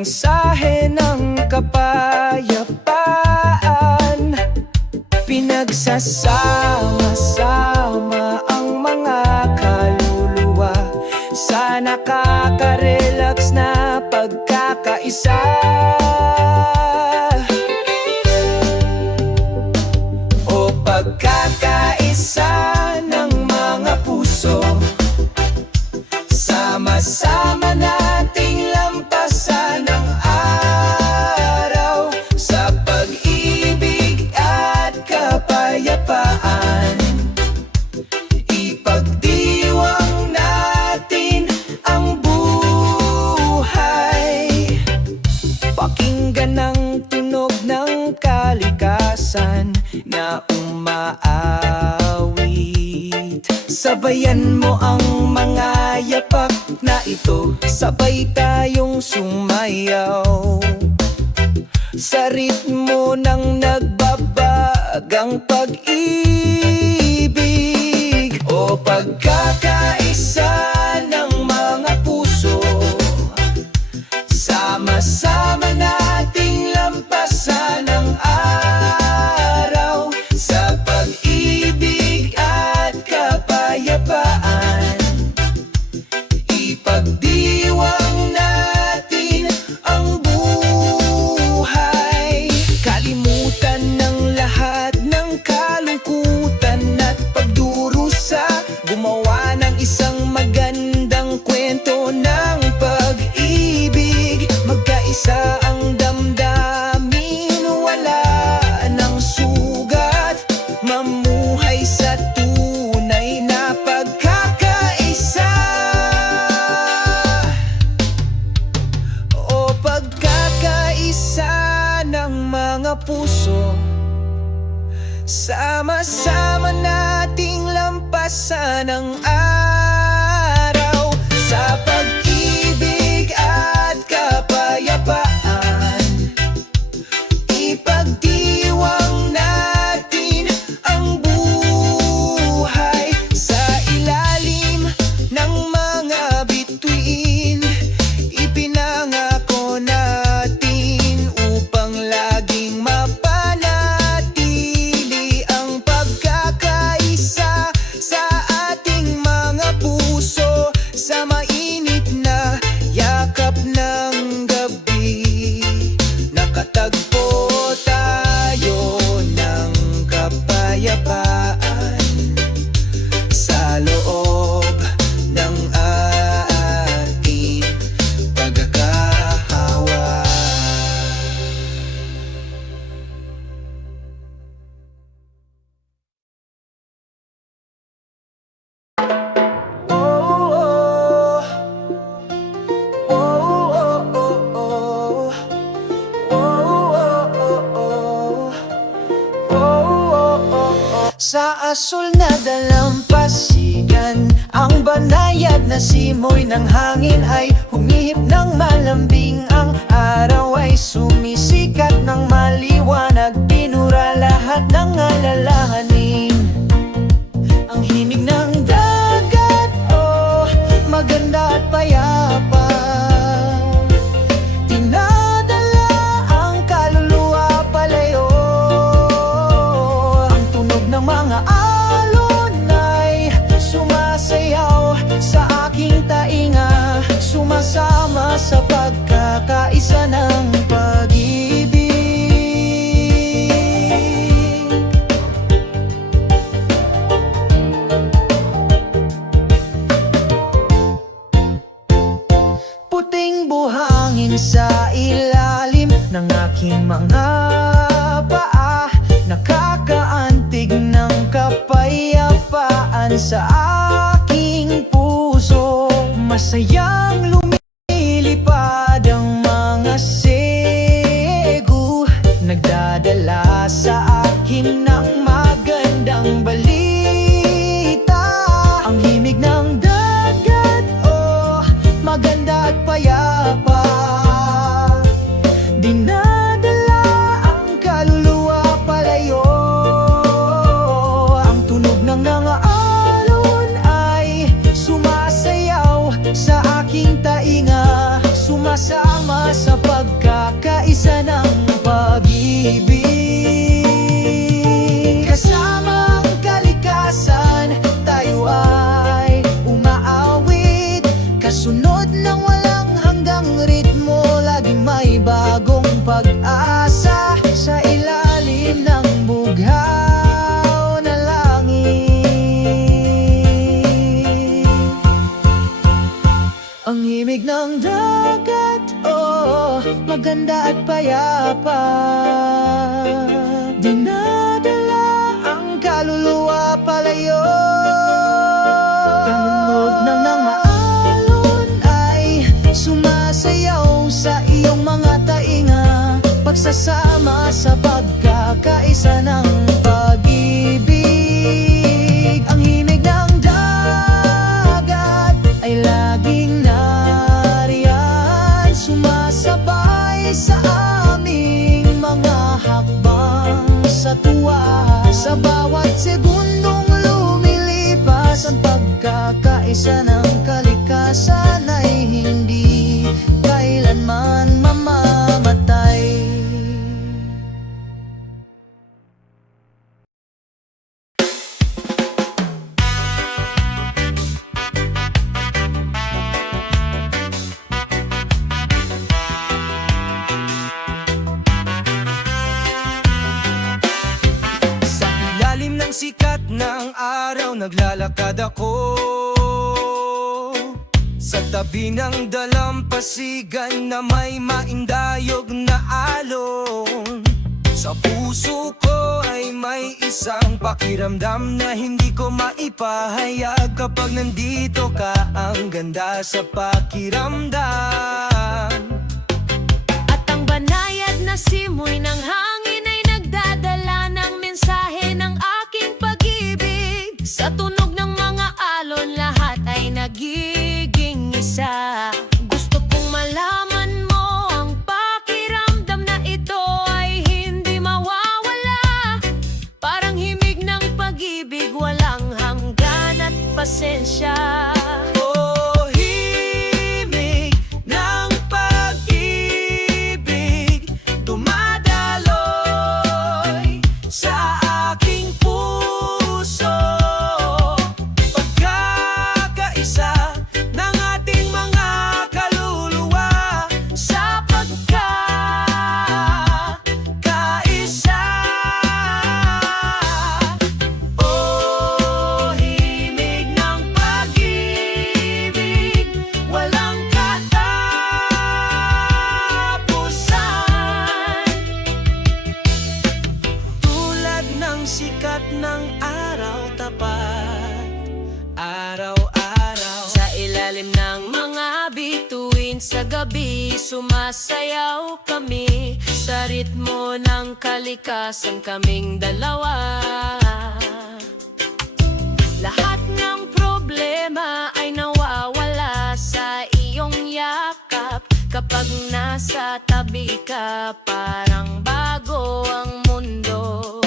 mensahe ng kapayapaan. Pinagsasama-sama ang mga kaluluwa sa nakaka-relax na pagkakaisa. O pagkakaisa ng mga puso, sama-sama nating lampasan ang araw sa pag-ibig at kapayapaan. Ipagdiwang natin ang buhay, pakinggan ang tunog ng kalikasan na umaawit. Sabayan mo ang mga yapak na ito, sabay tayong sumayaw sa ritmo ng nagbabagang pag-ibig. O pagkakaisa ng mga puso, sama-sama nating lampasan ang araw sa pag-ibig at kapayapaan. Ipagdiwang natin ang buhay, kalimutan ng lahat ng kalungkutan at pagdurusa, gumawa ng isang magandang kwento ng pag-ibig. Magkaisa ang damdamin, wala ng sugat, mamuhay sa tunay na pagkakaisa. O pagkakaisa ng mga puso, sama-sama nating lampasan ang araw sa pag-ibig at kapayapaan. Ipagdiwang natin ang buhay sa ilalim ng mga bituin. Ipinangako natin upang laging mapanatili ang pagkakaisa sa ating mga puso, sa mainit na yakap ng gabi. Nakatagpo tayo ng kapayapaan sa loob ng ating pagkakahawa. Sa asul na dalampasigan, ang banayad na simoy ng hangin ay humihip ng malambing. Ang araw ay sumisikat ng maliwanag, pinura lahat ng alalahanin. Ang himig ng dagat, oh, maganda at payapa, dinadala ang kaluluwa palayo. Ang tunog ng mga alon ay sumasayaw sa aking tainga, sumasama sa pagkakaisa ng pag-ibig. Puting buhangin sa ilalim ng aking mga paa, nakakaantig ng kapayapaan sa aking puso. Masayang lumilipad ang mga segu, nagdadala sa akin ng magandang balita. Ang himig ng dagat, oh, maganda at payapa, dinadala ang kaluluwa palayo. Ang tunog ng mga alon ay sumasayaw sa aking tainga, sumasama sa pag Sunod ng walang hanggang ritmo, laging may bagong pag-asa sa ilalim ng bughaw na langit. Ang himig ng dagat, oh, maganda at payapa, dinadala ang kaluluwa palayo. Kanunog ng alon ay sumasayaw sa iyong mga tainga, pagsasama sa pagkakaisa ng pag-ibig. Ang himig ng dagat ay laging nariyan, sumasabay sa aming mga hakbang sa tuwa. Sa bawat segundong lumilipas, ang pagkakaisa ng kalikasan ay hindi kailanman mamamatay. Sa ilalim ng sikat ng araw, naglalakad ako sa tabi ng dalampasigan na may maindayog na alon. Sa puso ko ay may isang pakiramdam na hindi ko maipahayag. Kapag nandito ka, ang ganda sa pakiramdam. At ang banayad na simoy ng hangin ay nagdadala ng mensahe ng aking pag-ibig. Sa tunog ng mga alon, lahat ay nagiging isa. Gusto kong malaman mo ang pakiramdam na ito ay hindi mawawala. Parang himig ng pag-ibig, walang hanggan at pasensya. Oh, himig ng pag-ibig, dumadaloy sa aking puso. Pagkakaisa ng ating mga kaluluwa, sa pagkakaisa. Oh, himig ng pag-ibig, walang katapusan. Tulad ng sikat ng araw, tapat araw-araw. Sa ilalim ng mga bituin sa gabi, sumasayaw kami sa ritmo ng kalikasan, kaming dalawa. Lahat ng problema ay nawawala sa iyong yakap. Kapag nasa tabi ka, parang bago ang mundo.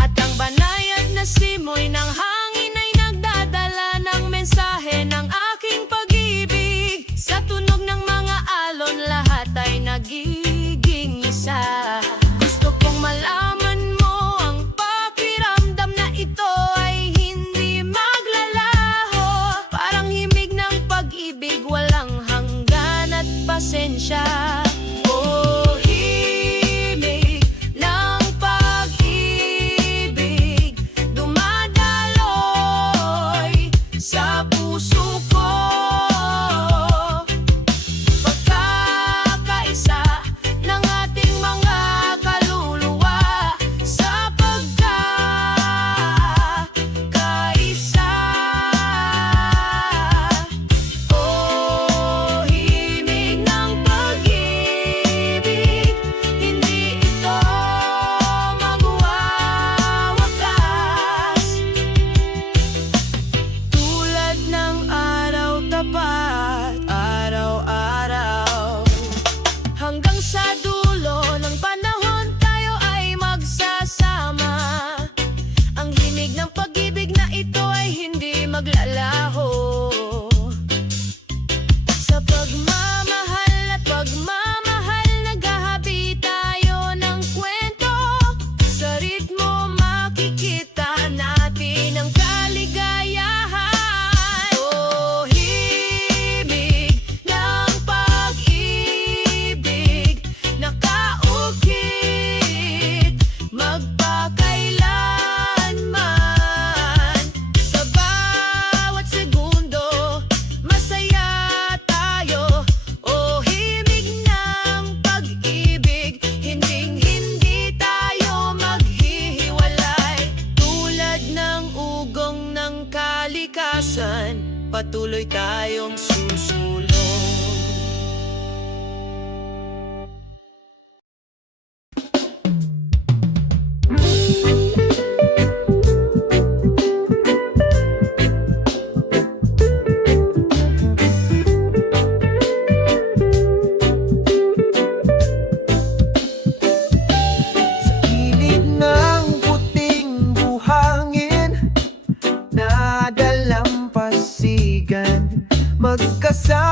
At ang banayad na simoy ng hangin ay nagdadala ng mensahe ng aking pag-ibig. Sa tunog ng mga alon, lahat ay nagiging isa. Gusto kong malaman mo ang pakiramdam na ito ay hindi maglalaho. Parang himig ng pag-ibig, walang hanggan at pasensya. Oh, himig ng pag-ibig, dumadaloy sa puso ko. Pagkakaisa ng ating mga kaluluwa, sa pagkakaisa. Oh, himig ng pag-ibig,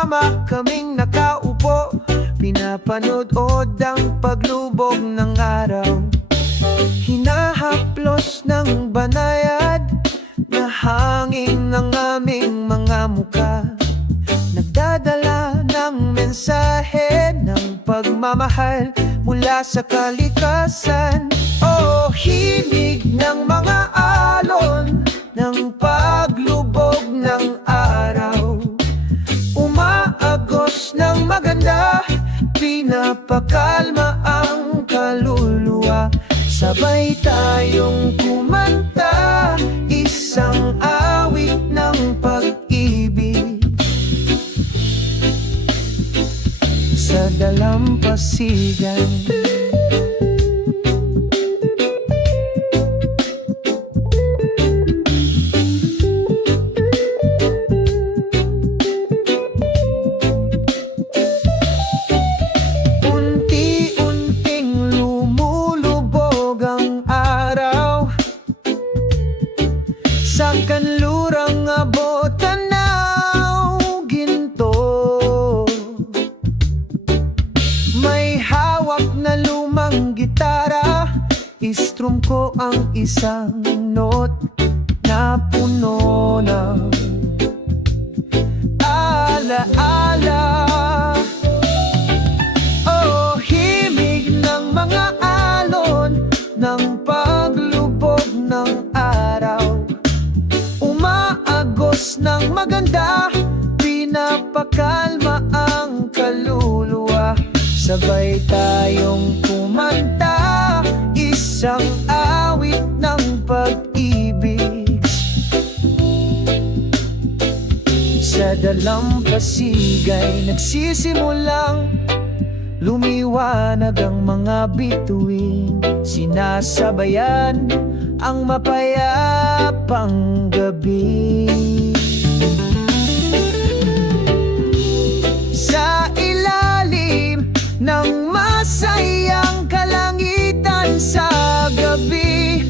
magkasama kaming nakaupo, pinapanood ang paglubog ng araw. Hinahaplos ng banayad na hangin ng aming mga muka, nagdadala ng mensahe ng pagmamahal mula sa kalikasan. Oh, himig ng mga alon ng paglubog ng araw, umaagos ng maganda, pinapakalma ang kaluluwa. Sabay tayong kumanta, isang awit ng pag-ibig sa dalampasigan. Sa kanlurang abot tanaw ginto, may hawak na lumang gitara, istrum ko ang isang note na puno ng alaala. Oh, himig ng mga alon ng paglubog ng araw, umaagos ng maganda, pinapakalma ang kaluluwa. Sabay tayong kumanta, isang awit ng pag-ibig sa dalampasigan. Nagsisimulang lumiwanag ang mga bituin, sinasabayan ang mapayapang gabi. Sa ilalim ng masayang kalangitan sa gabi,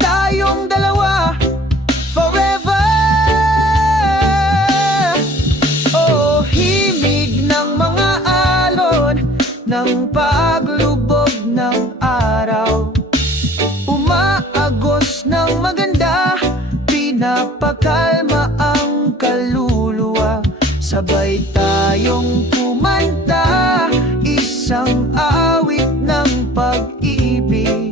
tayong dalawa forever. Oh, himig ng mga alon ng paglubog ng araw, umaagos ng maganda, pinapakalma ang kaluluwa. Sabay tayong kumanta, isang awit ng pag-ibig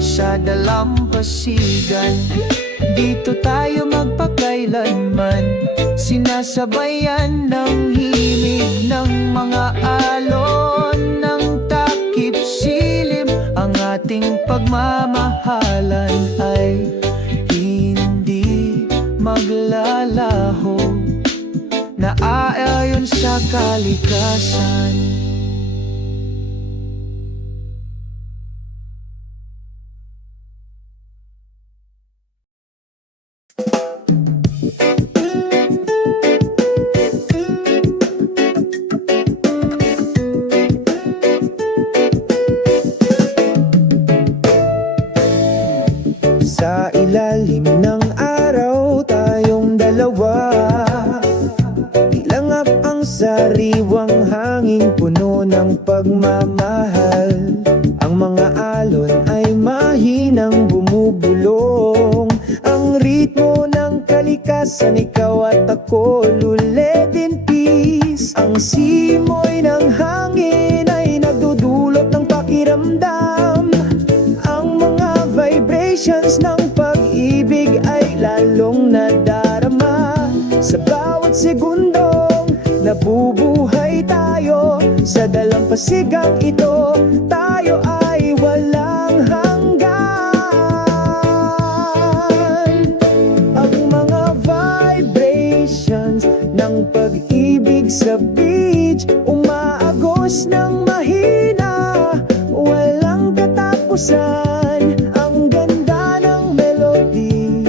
sa dalampasigan. Dito tayo magpakailanman, sinasabayan ng himig ng mga alon ng takip silim. Ang ating pagmamahalan ay hindi maglalaho, naaayon sa kalikasan. Sa ilalim ng araw, tayong dalawa, ilangap ang sariwang hangin, puno ng pagmamahal. Ang mga alon ay mahinang bumubulong, ang ritmo ng kalikasan, ikaw at ako, luled in peace. Ang simoy ng hangin ay nagdudulot ng pakiramdam, ang mga vibrations ng pag-ibig ay lalong nadarama. Sa bawat segundong nabubuhay tayo, sa dalampasigang ito, tayo ay walang hanggan. Ang mga vibrations ng pag-ibig sa beach, umaagos ng mahina, walang katapusan. Ang ganda ng melody,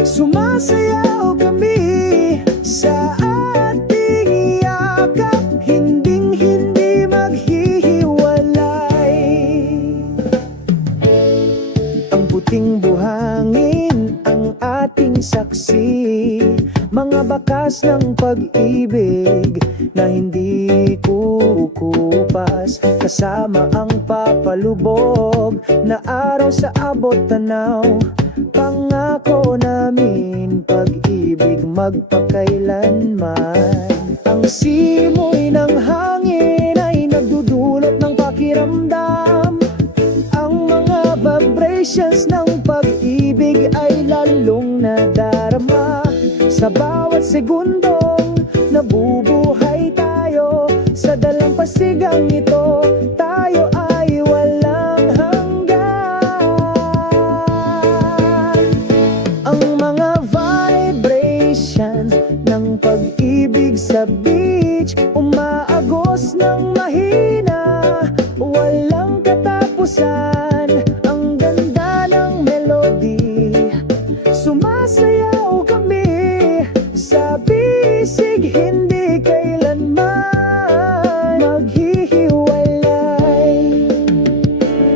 sumasayaw kami sa ating yakap, hinding-hindi maghihiwalay. Ang puting buhangin ang ating saksi, mga bakas ng pag-ibig na hindi kukupas, kasama ang papalubog na araw sa abot tanaw. Pangako namin pag-ibig magpakailanman. Ang simoy ng hangin ay nagdudulot ng pakiramdam. Ang mga vibrations ng pag-ibig ay lalong nadarama. Sa bawat segundong nabubuhay tayo, sa dalampasigang ito tayo ay walang hanggan. Ang mga vibration ng pag-ibig sa beach, umaagos ng mahina, walang katapusan. Ang ganda ng melody, sumasayaw kami sa bisig, hindi kailanman maghihiwalay.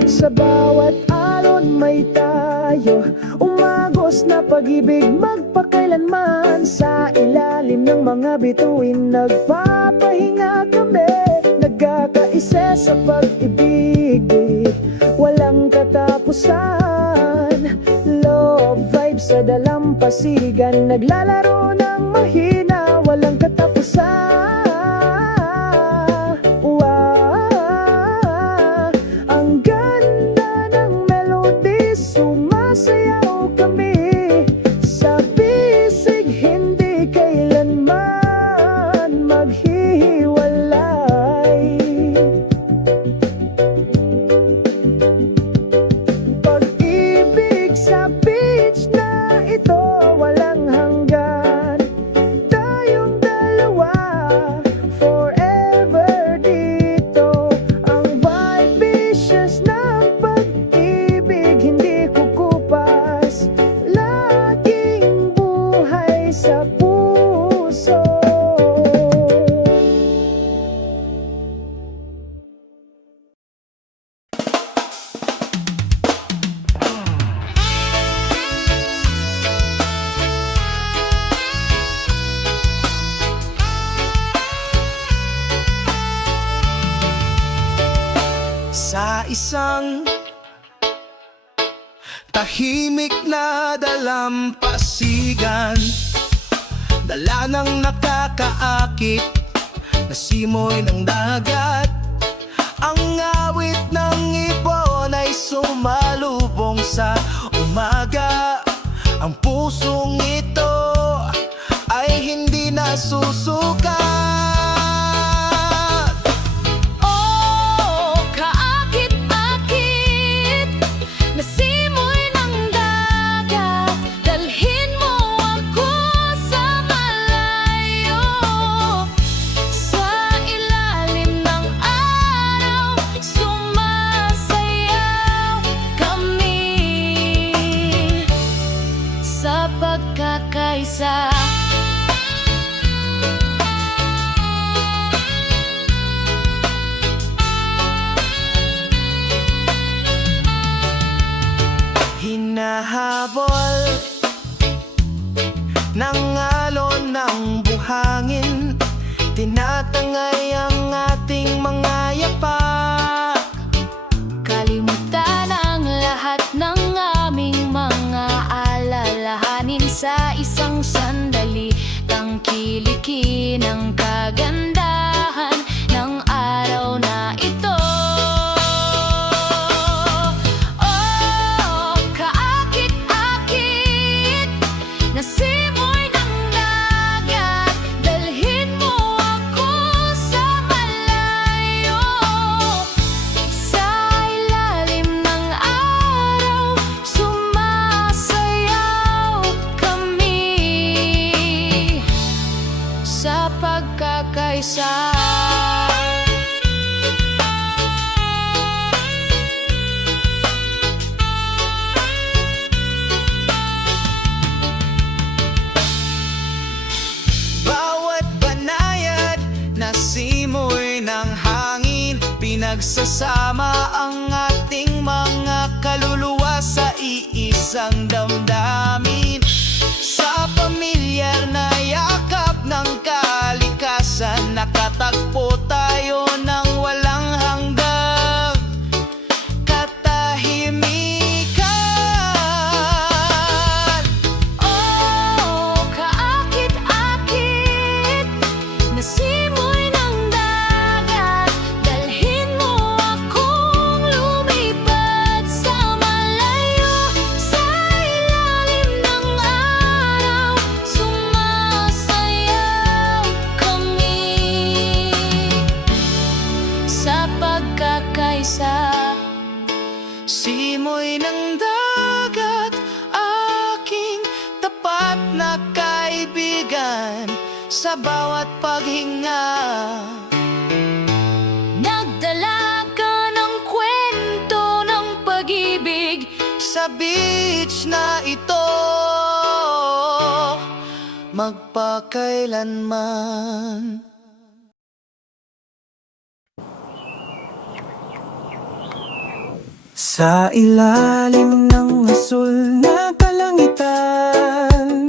Sa bawat alon may tayo, umagos na pag-ibig magpakailanman. Sa ilalim ng mga bituin nagpapahinga kami, nagkakaisa sa pag-ibig, walang katapusan. Love vibes sa dalampasigan, naglalaro ng mahina, walang katapusan. Ang ganda ng melody, sumasayaw kami sa bisig, hindi kailanman maghihiwalay. Pag-ibig sa beach na ito, walang hanggan. Tayong dalawa, forever dito. Ang vibrations ng pag-ibig hindi kukupas, laging buhay sa puso. Sa isang tahimik na dalampasigan, dala ng nakakaakit na simoy ng dagat. Ang awit ng ibon ay sumalubong sa umaga. Ang pusong ito ay hindi nasusukat. Oh, kaakit-akit na simoy ng dagat, dalhin mo ako sa malayo. Sa ilalim ng araw, sumasayaw kami sa pagkakaisa. Hinahabol ng alon ng buhangin, tinatangay ang ating mga yapak. Kalimutan ang lahat ng aming mga alalahanin sa isang sandali. Tangkilikin ang kagandahan ng araw na ito. Oh, kaakit-akit na simoy ng dagat, dalhin mo ako sa malayo. Sa ilalim ng araw, sumasayaw kami sa pagkakaisa. Bawat banayad na simoy ng hangin, pinagsasama ang ating mga kaluluwa sa iisang damdamin. Sa pamilyar na yakap kaligayahan sa bawat paghinga. Nagdala ka ng kwento ng pag-ibig Sa beach na ito, magpakailanman. Sa ilalim ng asul na kalangitan,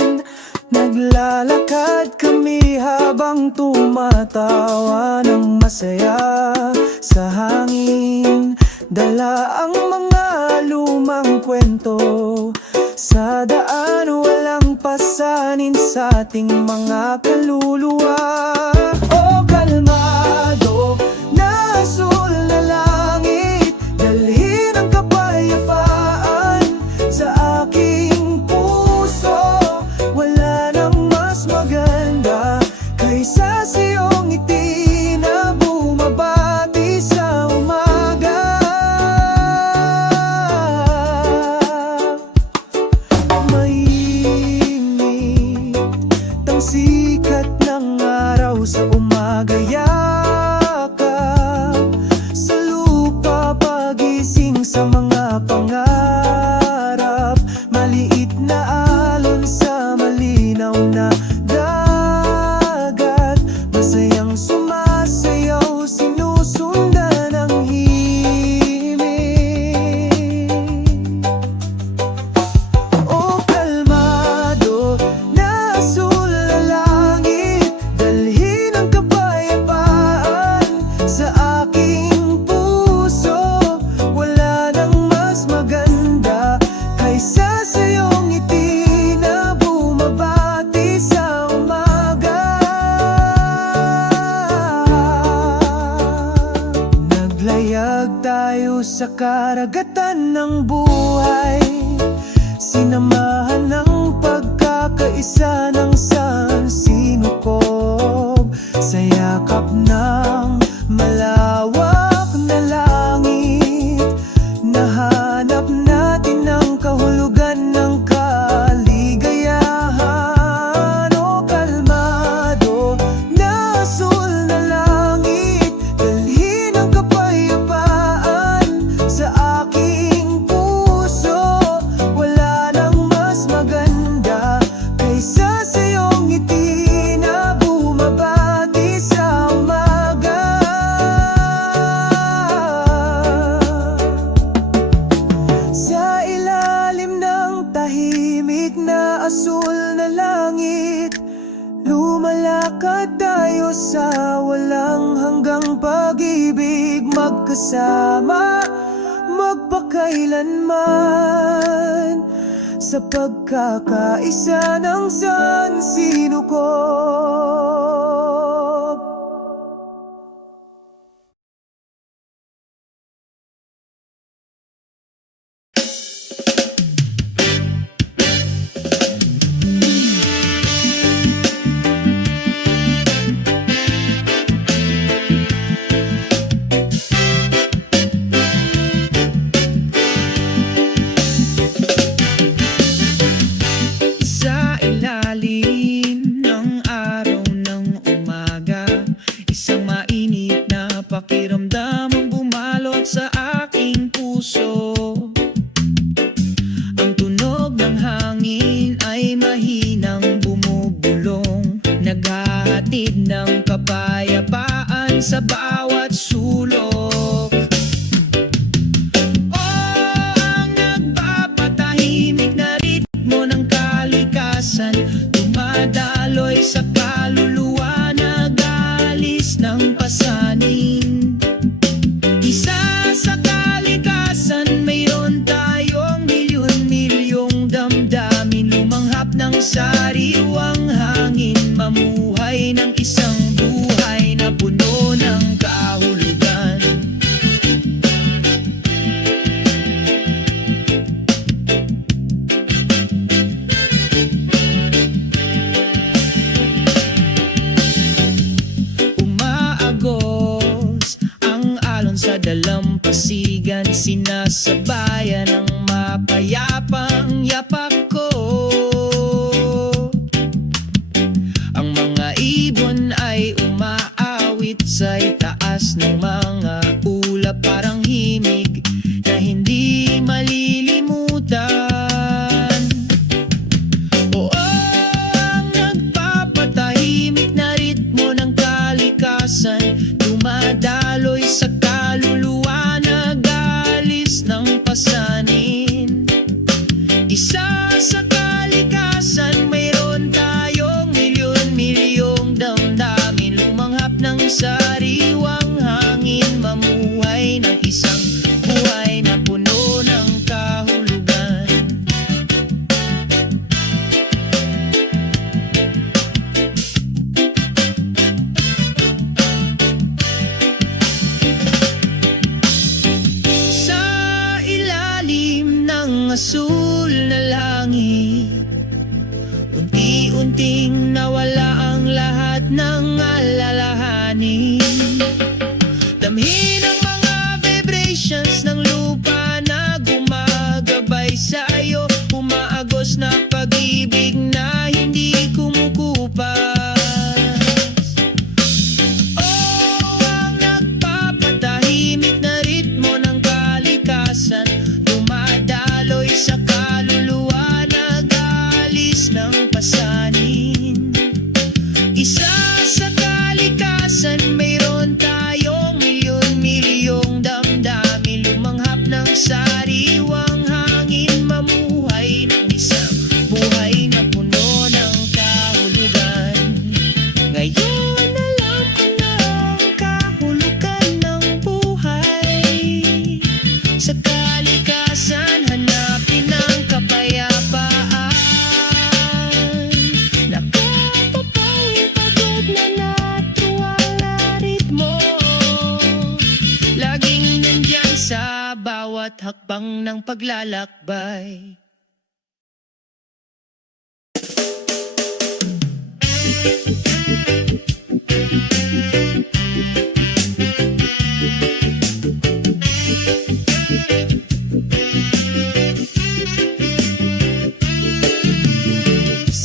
naglalakad kami habang tumatawa ng masaya. Sa hangin, dala ang mga lumang kwento. Sa daan, walang pasanin sa ating mga kaluluwa. O kalmado na asul na langit, dalhin ang kapayapaan sa aking puso. Wala nang mas maganda kaysa sa iyong ngiti na bumabati sa umaga. Mainit ang sikat ng araw sa umaga, yakap sa lupa, pagising sa mga pangarap. Maliit na alon sa malinaw na dagat, masayang sumasayaw, sinusundan ng himig. O kalmado na asul na langit, dalhin ang kapayapaan sa aking puso. Wala nang mas maganda kaysa sa iyong ngiti na bumabati sa umaga. Naglayag tayo sa karagatan ng buhay, sinamahan ng pagkakaisa ng sansinukob. Sa yakap ng malawak na langit, nahanap natin ang kahulugan ng kaligayahan. O kalmado na asul na langit, dalhin ang kapayapaan sa aking puso. Wala nang mas maganda kaysa sa iyong ngiti na bumabati sa umaga. Sa ilalim ng tahimik na asul na langit, lumalakad tayo sa walang hanggang pag-ibig, magkasama, magpakailanman, sa pagkakaisa ng sansinukob. Sa ilalim ng araw ng umaga, isang mainit na pakiramdam ang bumalot sa aking puso. Ang tunog ng hangin ay mahinang bumubulong, naghahatid ng kapayapaan sa bawat sulok. Ang nagpapatahimik na ritmo ng kalikasan, dumadaloy sa kaluluwa, nag-aalis ng pasanin. Isa sa kalikasan, mayroon tayong milyon-milyong damdamin, lumanghap ng sariwang hangin, mamuhay ng isang buhay na puno ng kahulugan. Umaagos ang alon sa dalampasigan, sinasabayan ng mapayapang yapak ko. Ang lakas ng mga ulap, parang himig na hindi malilimutan. O ang nagpapatahimik na ritmo ng kalikasan, dumadaloy sa kaluluwa, nag-aalis ng pasanin. Isa sa kalikasan, mayroon tayong milyon-milyong damdamin, lumanghap ng sariwang hangin, mamuhay ng isang buhay na puno ng kahulugan. Sa ilalim ng asul na langit, unti-unting nawala ang lahat ng alalahanin. Damhin ang mga vibrations ng lupa na gumagabay sa'yo, umaagos na pag-ibig na hindi kumukupas. Oh, ang nagpapatahimik na ritmo ng kalikasan, dumadaloy sa kaluluwa, nag-aalis ng pasanin. Isa sa kalikasan, mayroon tayong milyon-milyong damdamin, lumanghap ng sariwang hangin, mamuhay ng isang buhay na puno ng kahulugan. Ngayon alam ko na ang kahulugan ng buhay. Sa kalikasan, hanapin ang kapayapaan. Nakapapawing pagod na natuwang na ritmo, laging nandyan sa bawat hakbang ng paglalakbay.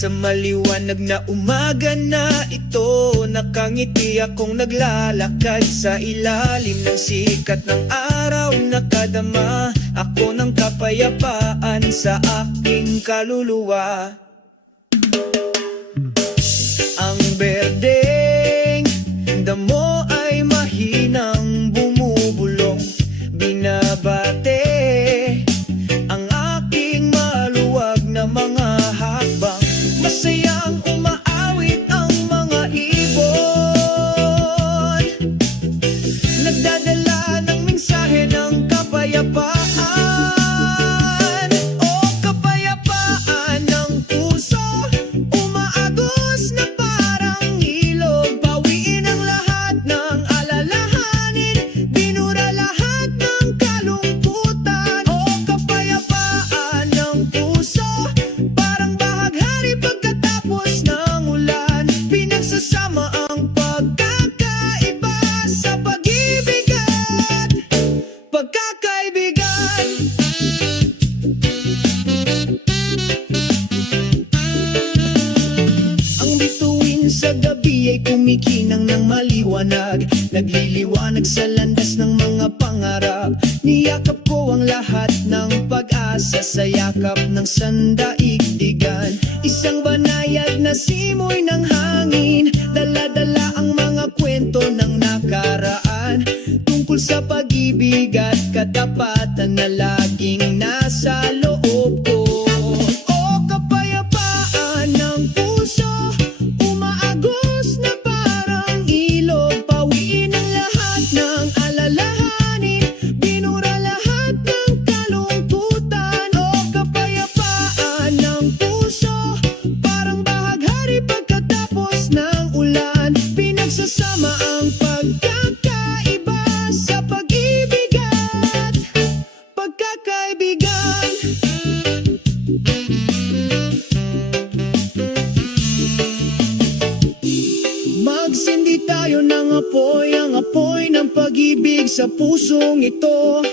Sa maliwanag na umaga na ito, nakangiti akong naglalakad sa ilalim ng sikat ng araw, nakadama ako ng kapayapaan sa aking kaluluwa. Ang berdeng damo ay mahinang bumubulong, binabate ang aking maluwag na mga hakbang. Masayang umaawit ang mga ibon, nagdadala ng mensahe ng kapayapaan. O kapayapaan ng puso, umaagos na parang ilog, bawiin ang lahat ng alalahanin, binura lahat ng kalungkutan. O kapayapaan ng puso, parang bahaghari pagkatapos ng ulan, pinagsasama ang pagkakaiba sa pag-ibig at pagkakaibigan. Ang bituin sa gabi ay kumikinang ng maliwanag, nagliliwanag sa landas ng mga pangarap. Niyakap ko ang lahat ng pag-asa sa yakap ng sandaigdigan. Isang banayad na simoy ng hangin, dala-dala ang mga kwento ng nakaraan, tungkol sa pag-ibig at katapatan na laging nasa loob ko. O kapayapaan ng puso, umaagos na parang ilog, pawiin ang lahat ng alalahanin, binura lahat ng kalungkutan. O kapayapaan ng puso, parang bahaghari pagkatapos ng ulan, pinagsasama ang pagkakaiba sa pag-ibig at pagkakaibigan. Magsindi tayo ng apoy, ang apoy ng pag-ibig sa pusong ito.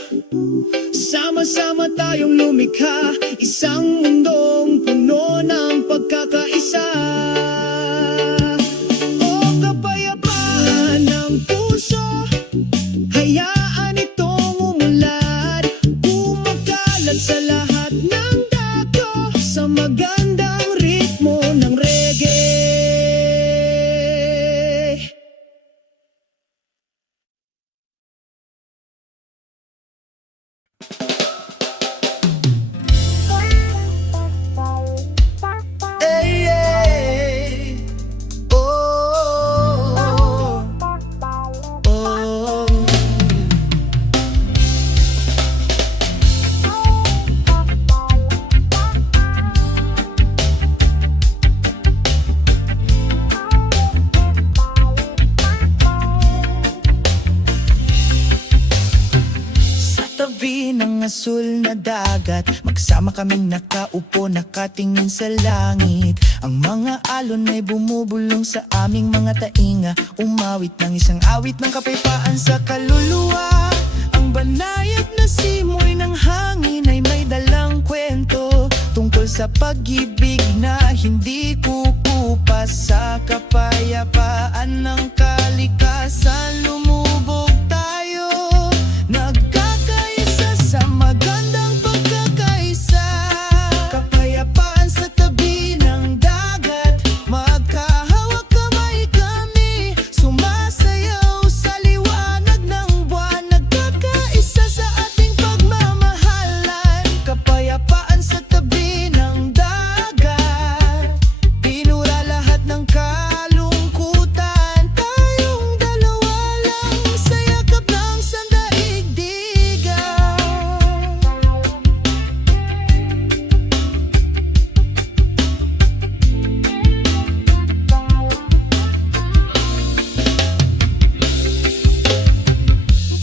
Sama-sama tayong lumikha, isang mundong puno ng pagkakaisa. O kapayapaan ng puso, asul na dagat. Magsama kaming nakaupo, nakatingin sa langit. Ang mga alon ay bumubulong sa aming mga tainga. Umawit ng isang awit ng kapayapaan sa kaluluwa. Ang banayad na simoy ng hangin ay may dalang kwento tungkol sa pag-ibig na hindi kukupas. Sa kapayapaan ng kalikasan lumubog tayo, nagkakaisa sa magandang pagkakaisa. Kapayapaan sa tabi ng dagat, magkahawak kamay kami, sumasayaw sa liwanag ng buwan, nagkakaisa sa ating pagmamahalan. Kapayapaan sa tabi ng dagat, pinura lahat ng kalungkutan. Tayong dalawa lang sa yakap ng sandaigdigan.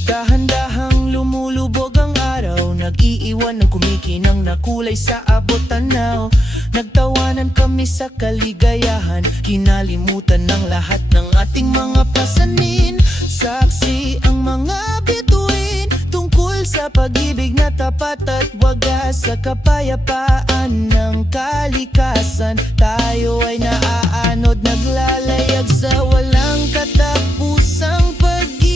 Dahan-dahang lumulubog ang araw, nag-iiwan ng kumikinang na kulay sa abot tanaw. Nagtawanan kami sa kaligayahan, kinalimutan ng lahat ng ating mga pasanin. Saksi ang mga bituin tungkol sa pag-ibig na tapat at wagas. Sa kapayapaan ng kalikasan, tayo ay naaanod, naglalayag sa walang katapusang pag-ibig.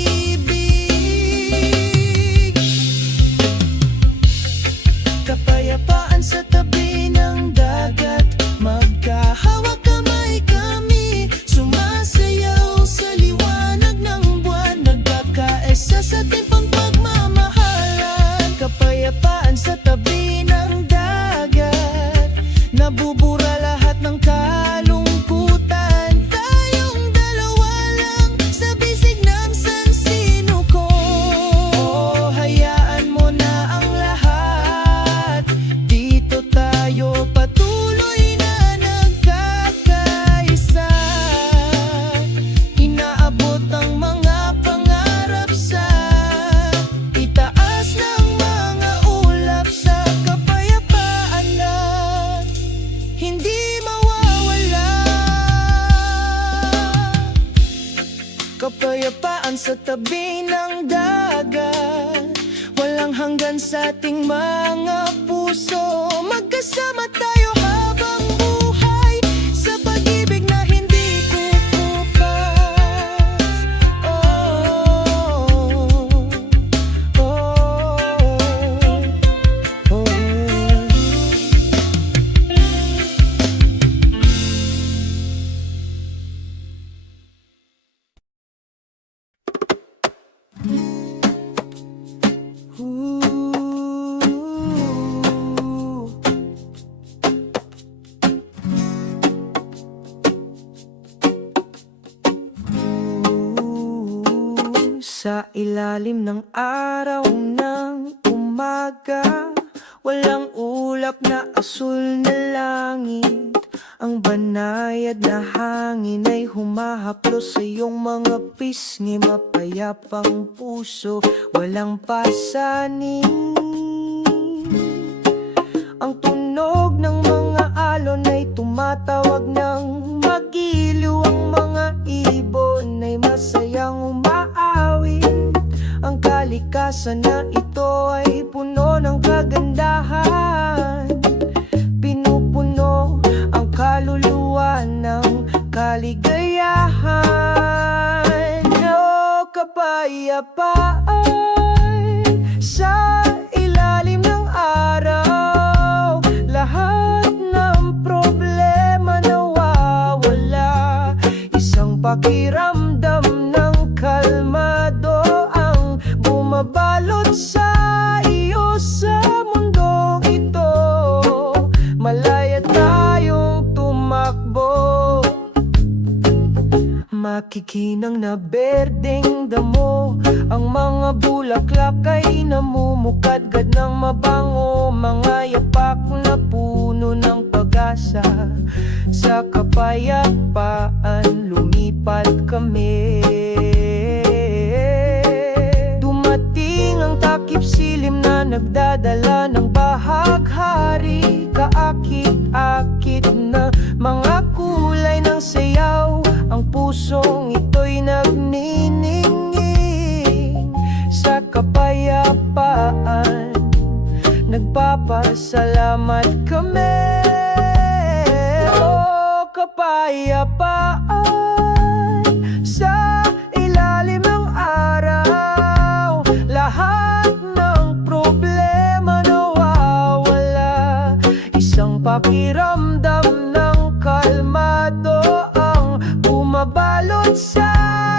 Kapayapaan sa tabi ng dagat, magkahawak kamay kami, sumasayaw sa liwanag ng buwan, nagkakaisa sa timpang pagmamahalan. Kapayapaan sa tabi ng dagat, nabubura lahat ng kalungkutan. Tayong dalawa lang sa bisig ng sansinuko. Oh, hayaan mo na ang lahat, dito tayo patuloy na nagkakaisa. Inaabot ang mga pangarap sa itaas ng mga ulap. Sa kapayapaan na hindi mawawala. Kapayapaan sa tabi ng dagat, walang hanggan sa ating mga puso. Magkasama tayo habang buhay sa pag-ibig na hindi kukupas. Oh, oh, oh. Sa ilalim ng araw ng umaga, walang ulap na asul na langit. Ang banayad na hangin ay humahaplos sa iyong mga pisngi. Mapayapang puso, walang pasanin. Ang tunog ng mga alon ay tumatawag ng magiliw. Ang mga ibon ay masayang umaawit. Ang kalikasan na ito ay puno ng kagandahan. Pinupuno ang kaluluwa ng kaligayahan. O kapayapaan sa ilalim ng araw, lahat ng problema nawawala. Isang pakiramdam ng kalmado ang bumabalot sa iyo. Sa mundong ito, malaya tayong tumakbo. Makikinang na berdeng damo, ang mga bulaklak ay namumukadkad ng mabango. Mga yapak na puno ng pag-asa, sa kapayapaan lumipat kami. Dumating ang takip silim na nagdadala salamat kami. O kapayapaan sa ilalim ng araw, lahat ng problema nawawala. Isang pakiramdam ng kalmado ang bumabalot sa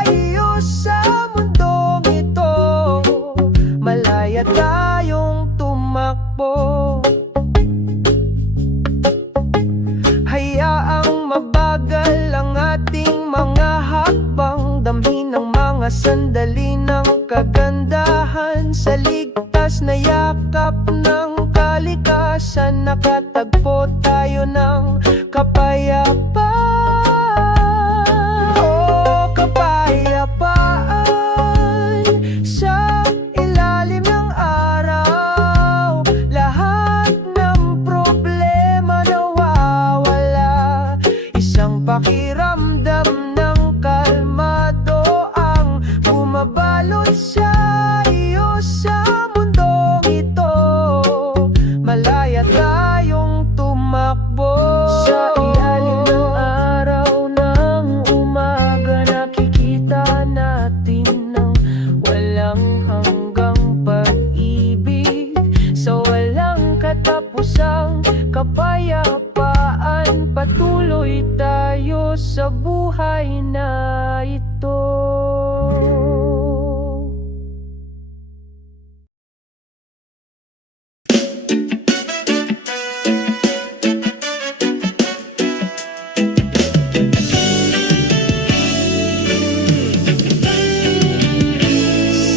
iyo sa mundong ito. Malaya tayong tumakbo, hayaang mabagal ang ating mga hakbang, damhin ang mga sandali ng kagandahan. Sa ligtas na yakap ng kalikasan, nakatagpo tayo ng kapayapaan. O kapayapaan sa ilalim ng araw, lahat ng problema nawawala. Isang pakiramdam ng kalmado ang bumabalot sa iyo sa mundong ito. Malaya tayong tumakbo sa ilalim ng araw ng umaga. Nakikita natin ng walang hanggang pag-ibig sa walang katapusang kapayapaan. Patuloy tayo sa buhay na ito.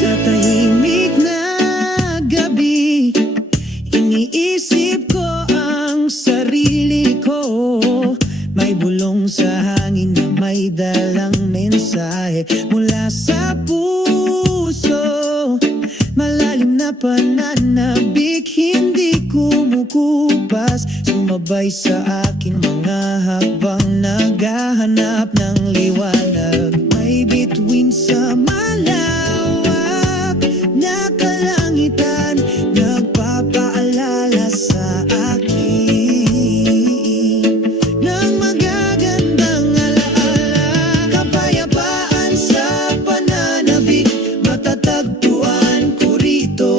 Sa tahimik na gabi, iniisip ko ang sarili ko. May bulong sa hangin na may dalang mensahe mula sa puso. Malalim na pananabik, hindi kumukupas, sumabay sa akin mga hakbang, naghahanap ng liwanag. May bituin sa malawak na kalangitan, nagpapaalala sa akin ng magagandang alaala. Kapayapaan sa pananabik, matatagpuan ko rito.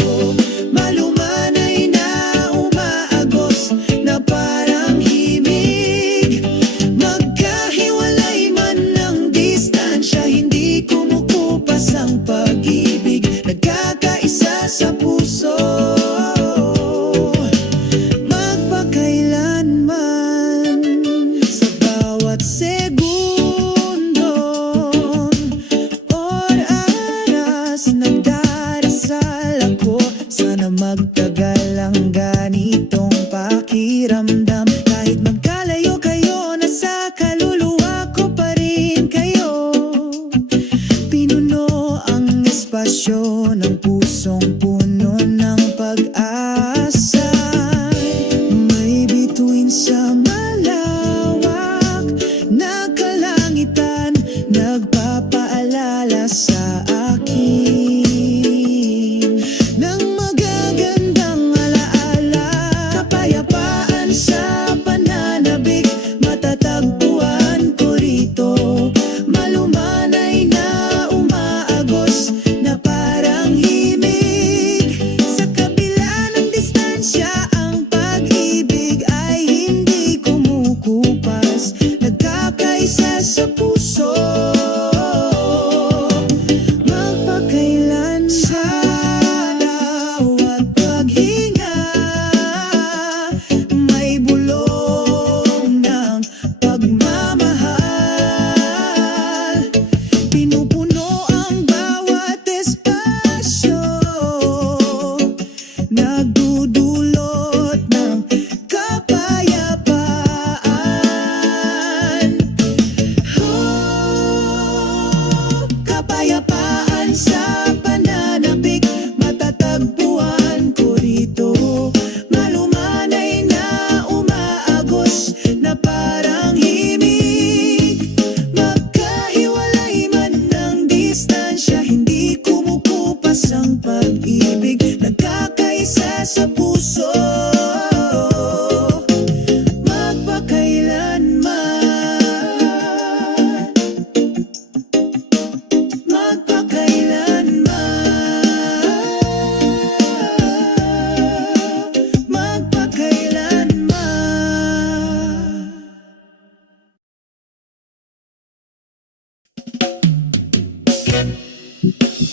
Malumanay na umaagos na parang himig. Magkahiwalay man ng distansya, hindi kumukupas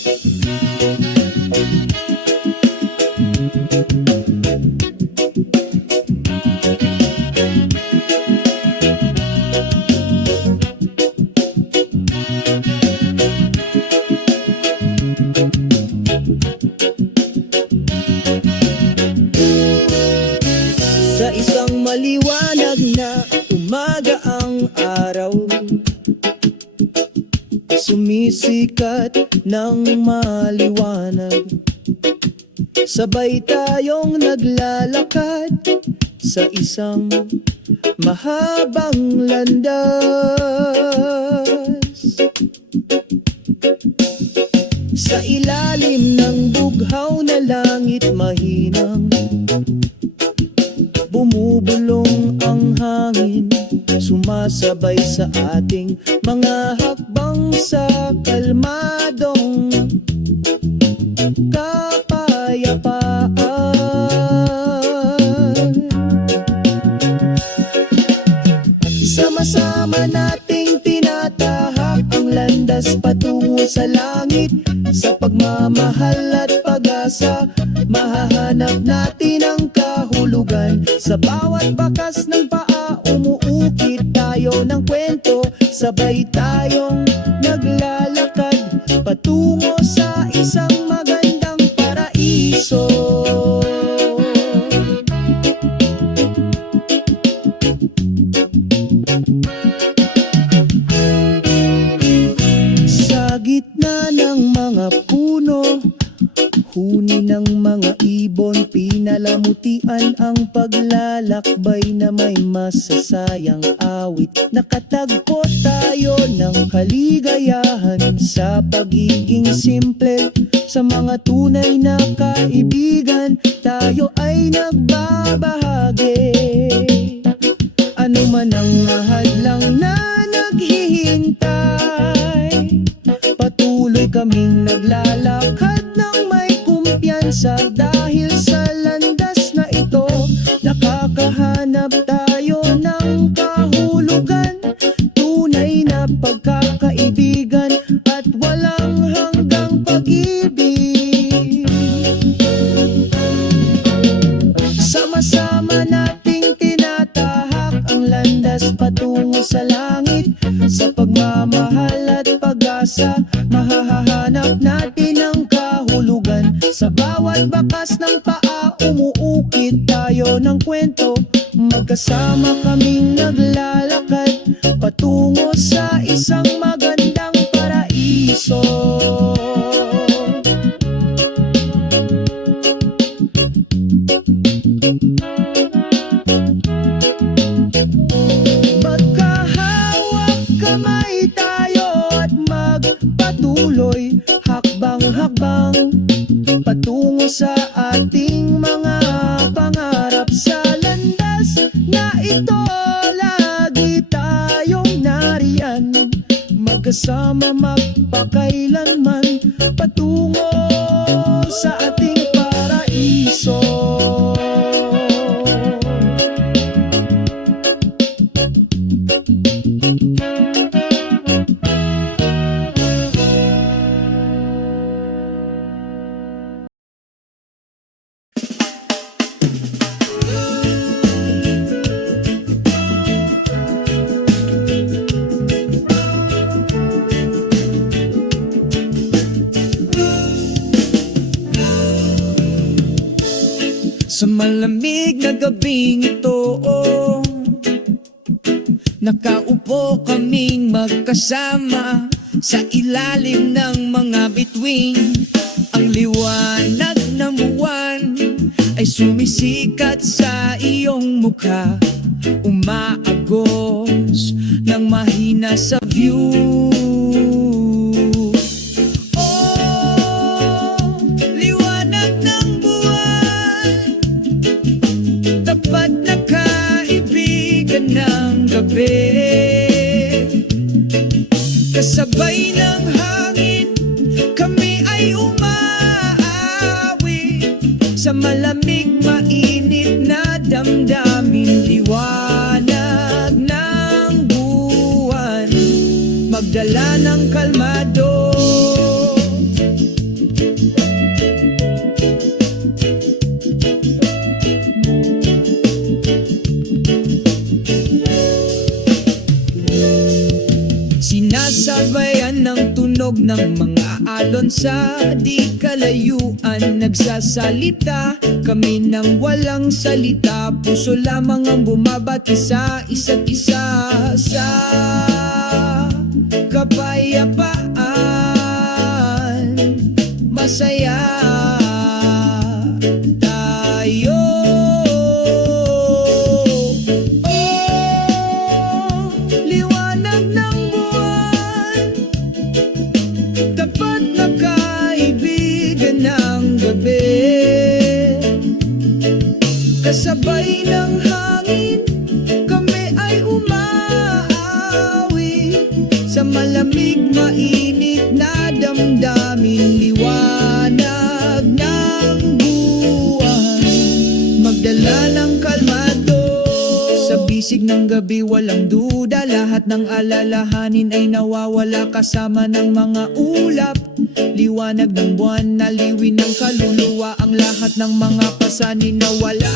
Sa isang maliwanag na umaga ang araw, sumisikat ng maliwanag. Sabay tayong naglalakad sa isang mahabang landas. Sa ilalim ng bughaw na langit mahinang, bumubulong ang hangin, sumasabay sa ating mga hakbang sa kalmadong kapayapaan. Sama-sama nating tinatahak ang landas patungo sa langit. Sa pagmamahal at pag-asa, mahahanap natin ang kahulugan. Sa bawat bakas ng paa, umuukit tayo ng kwento. Sabay tayong naglalakad patungo sa isang magandang paraiso. Sa gitna ng mga puno, huni ng mga ibon, pinalamutian ang paglalakbay na may masasayang awit. Nakatagpo tayo ng kaligayahan sa pagiging simple. Sa mga tunay na kaibigan, tayo ay nagbabahagi. Ano man ang hadlang na naghihintay, patuloy kaming naglalakad ng may kumpiyansa. Dahil sa landas na ito, nakakahanap tayo ng kahulugan. Tunay na pagkakaibigan at walang hanggang pag-ibig. Sama-sama nating tinatahak ang landas patungo sa langit. Sa pagmamahal at pag-asa, mahahanap natin ang kahulugan. Sa bawat bakas ng paa, umuukit tayo ng kwento. Magkasama kaming naglalakad patungo sa isang magandang paraiso. Magkahawak kamay tayo at magpatuloy, hakbang-hakbang patungo sa ating mga pangarap. Sa landas na ito, lagi tayong nariyan, magkasama magpakailanman patungo sa ating paraiso. Sa malamig na gabing ito, nakaupo kaming magkasama sa ilalim ng mga bituin. Ang liwanag ng buwan ay sumisikat sa iyong mukha, umaagos ng mahina sa view. Tapat na kaibigan ng gabi, kasabay ng hangin, kami ay umaawi sa malamig mainit na damdamin. Liwanag ng buwan, magdala ng kalmado Sabayan ng tunog ng mga alon sa di kalayuan nagsasalita. Kami nang walang salita, puso lamang ang bumabati sa isa't isa. Sa kapayapaan, masaya tayo. Oh, liwanag ng buwan, tapat na kaibigan ng gabi. Kasabay ng hangin, kami ay umaawi sa malamig mainit na damdamin. Liwanag ng buwan, magdala ng kalmado. Sa bisig ng gabi walang duda, lahat ng alalahanin ay nawawala kasama ng mga ulap. Liwanag ng buwan, naliwin ng kaluluwa ang lahat ng mga pasanin na wala.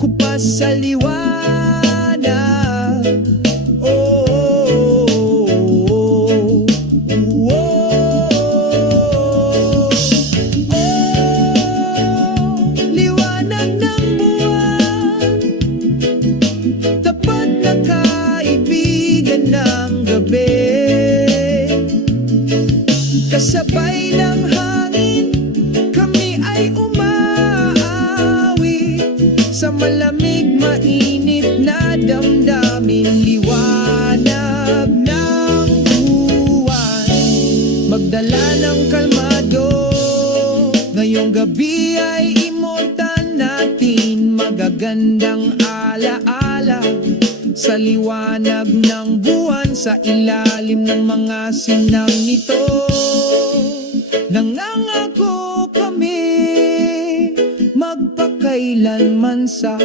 Kupas sa liwanag. Oh, oh, oh, oh, oh. Liwanag ng buwan, tapat na kaibigan ng gabi. Kasabay ng hangin, kami ay umaawi sa malamig mainit na damdamin. Liwanag ng buwan, magdala ng kalmado. Ngayong gabi ay immortal natin, magagandang alaala sa liwanag ng buwan, sa ilalim ng mga sinang nito. Nangangako kami magpakailanman sa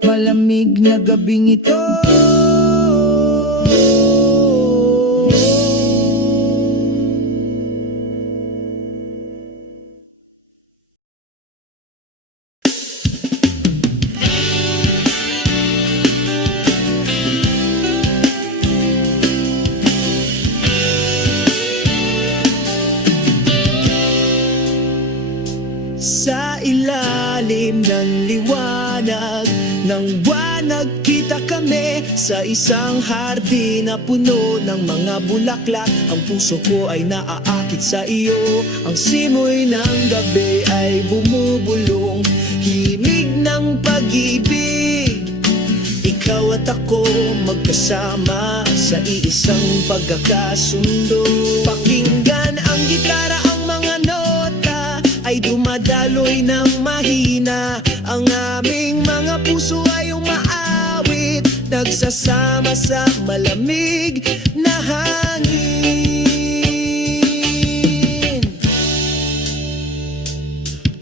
malamig na gabing ito. Sa ilalim ng liwanag ng buwan nagkita kami sa isang hardin na puno ng mga bulaklak. Ang puso ko ay naaakit sa iyo, ang simoy ng gabi ay bumubulong, himig ng pag-ibig. Ikaw at ako magkasama sa iisang pagkakasundo. Pakinggan ang gitara, ang mga nota ay dumadaloy ng mahina. Ang aming mga puso ay umaawit, nagsasama sa malamig na hangin.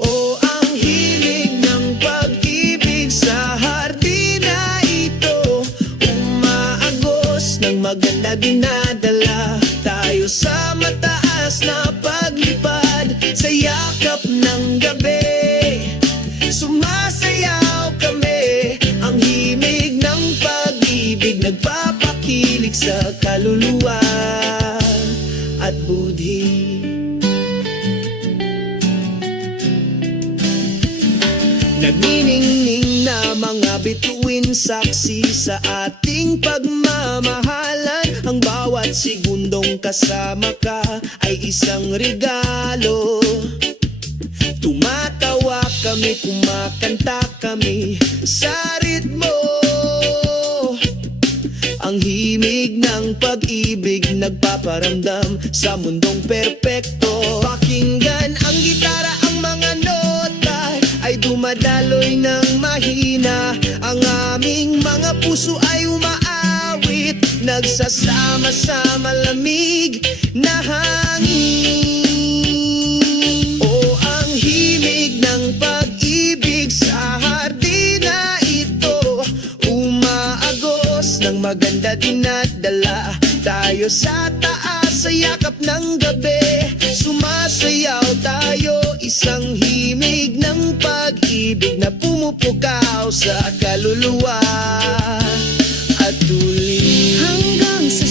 O ang himig ng pag-ibig sa hardin na ito, umaagos ng maganda dinadala tayo sa mataas na paglipad. Sa yakap ng gabi, sumasayaw kami. Ang himig ng pag-ibig nagpapakilig sa kaluluwa at budhi. Nagniningning na mga bituin, saksi sa ating pagmamahalan. Ang bawat segundong kasama ka ay isang regalo. Tumatawa kami, kumakanta kami sa ritmo. Ang himig ng pag-ibig nagpaparamdam sa mundong perpekto. Pakinggan ang gitara, ang mga nota ay dumadaloy ng mahina. Ang aming mga puso ay umaawit, nagsasama sa malamig na hangin. O ang himig ng pag-ibig sa hardin na ito, umaagos ng maganda dinadala tayo sa taas sa yakap ng gabi. Sumasayaw tayo, isang himig ng pag-ibig na pumupukaw sa kaluluwa at tuloy hanggang sa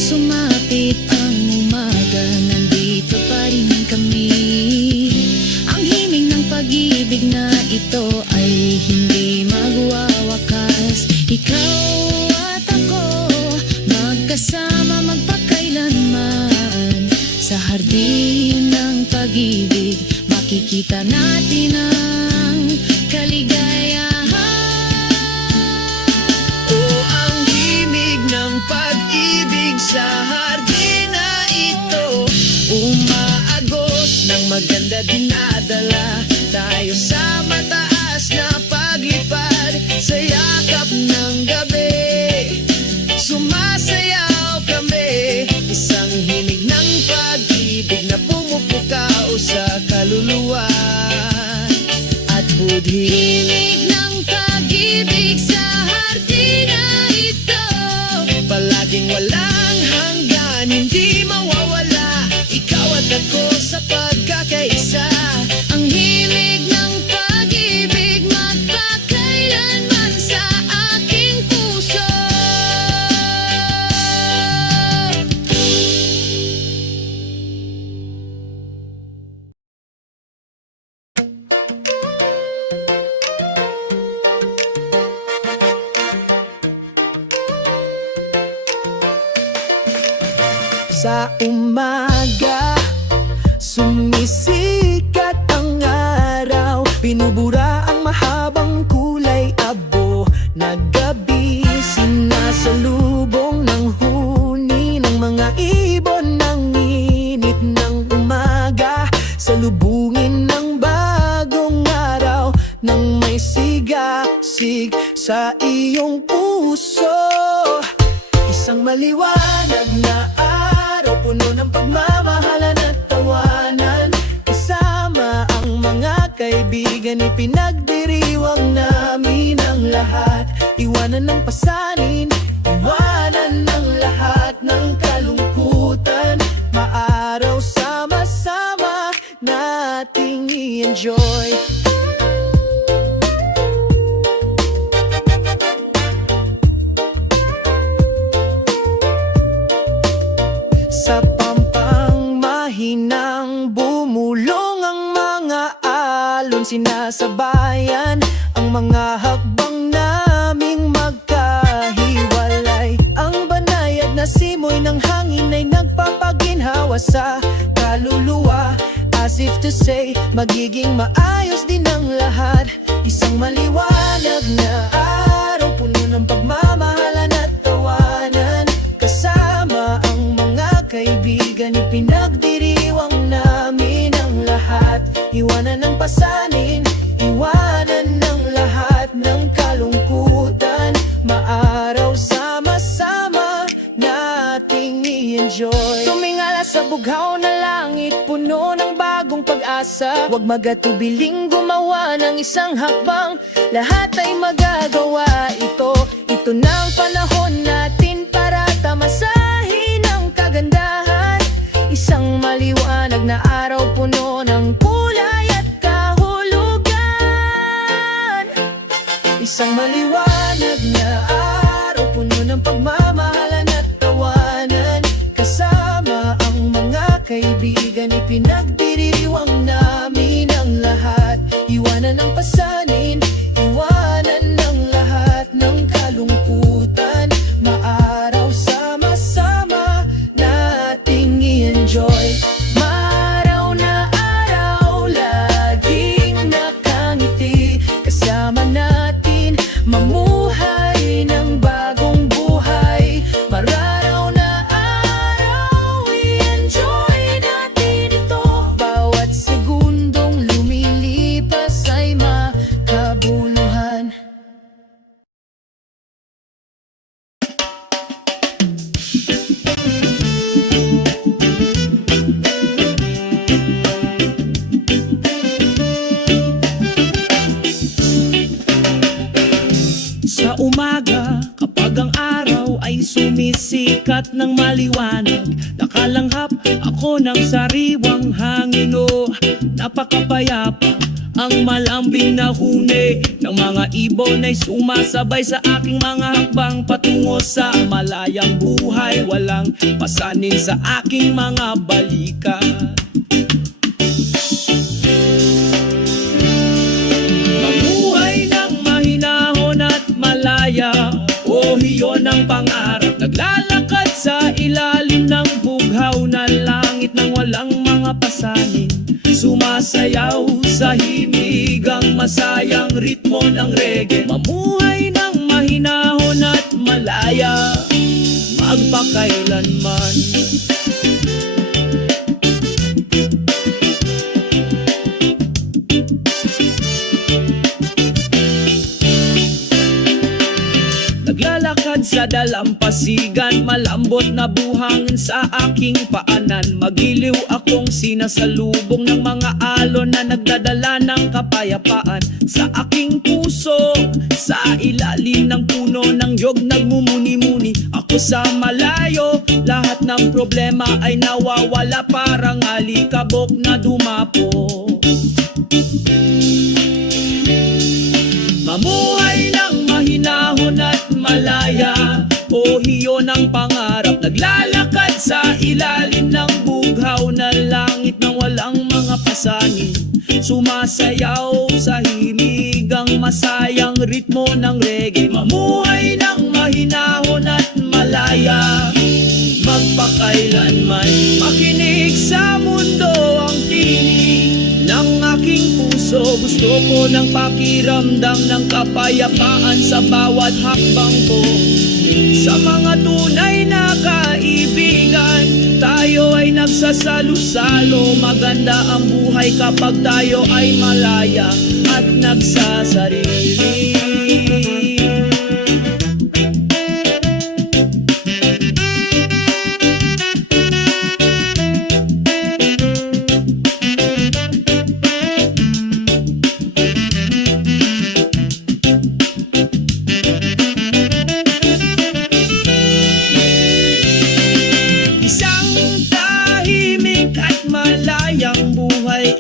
pag-ibig, makikita natin ang kaligayahan. O ang himig ng pag-ibig sa hardin na ito, umaagos ng maganda dinadala tayo sa mataas na paglipad, sa yakap ng gabi sumasayaw kami, isang himig ng pag-ibig na pumupukaw sa kaluluwa at budhi. Himig ng pag-ibig sa hardin na ito, Palaging walang hanggan, hindi mawawala, ikaw at ako sa pagkakaisa. ang himig ng pag-ibig magpakailanman sa aking puso. Sa umaga, sumisikat ang araw, pinubura ang mahabang kulay abo na gabi, sinasalubong ng huni ng mga ibon ng init ng umaga, salubungin ng bagong araw nang may sigasig sa iyong puso. Isang maliwanag na araw, puno ng pagmamahalan at tawanan, kasama ang mga kaibigan, ipinagdiriwang namin ang lahat. Iwanan ng pasanin, iwanan ng lahat ng kalungkutan, maaraw sama-sama nating i-enjoy. Sa pampang mahinang bumulong ang mga alon, sinasabayan ang mga hakbang naming magkahiwalay. Ang banayad na simoy ng hangin ay nagpapaginhawa sa kaluluwa, as if to say, magiging maayos din ang lahat. Isang maliwanag na araw, puno ng pagmamahalan at tawanan, kasama ang mga kaibigan, ipinagdiriwang namin ang lahat. Iwanan ng pasanin, iwanan ng lahat ng kalungkutan, maaraw sama-sama nating i-enjoy. Tumingala sa bughaw na langit, puno ng bagong pag-asa. Huwag magatubiling gumawa ng isang hakbang, lahat ay magagawa ito. Ito na ang panahon natin para tamasahin ang kagandahan. Isang maliwanag na araw, puno ng kulay at kahulugan. Isang maliwanag na araw, puno ng pagmamahalan at tawanan, kasama ang mga kaibigan, ipinagdiriwang namin ang lahat. Iwanan ang pasanin, iwanan ng lahat ng kalungkutan, maaraw sama-sama nating i-enjoy. Maaraw na araw, laging nakangiti, kasama natin mamuhay ng bagong buhay. Mararaw na araw, i-enjoy natin ito, bawat segundong lumilipas ay makabuluhan. Sa umaga, kapag ang araw ay sumisikat ng maliwanag, nakalanghap ako ng sariwang hangin, oh, napakapayapa. Ang malambing na huni ng mga ibon ay sumasabay sa aking mga hakbang patungo sa malayang buhay. Walang pasanin sa aking mga balikat. Mabuhay ng mahinahon at malaya, oh, iyon ang pangarap. Naglalakad sa ilalim ng bughaw na langit nang walang mga pasanin. Sumasayaw sa himigang masayang ritmo ng reggae. Mamuhay ng mahinahon at malaya, magpakailanman. Naglalakad sa dalampasigan, malambot na buhangin sa aking paanan. Magiliw akong sinasalubong ng mga alon na nagdadala ng kapayapaan. Sa aking puso, sa ilalim ng puno ng yog nagmumuni-muni. Ako sa malayo, lahat ng problema ay nawawala, parang alikabok na dumapo. Mamuhay ng mahinahon at malaya, pohiyo ng pangarap. Naglalakad sa ilalim ng bughaw na langit na walang mga pasanin. Sumasayaw sa himigang masayang ritmo ng reggae. Mamuhay ng mahinahon at malaya, magpakailanman. Makinig sa mundo ang tinig ng aking puso. Gusto ko ng pakiramdam ng kapayapaan sa bawat hakbang ko. Sa mga tunay na kaibigan, tayo ay nagsasalo-salo. Maganda ang buhay kapag tayo ay malaya at nagsasarili.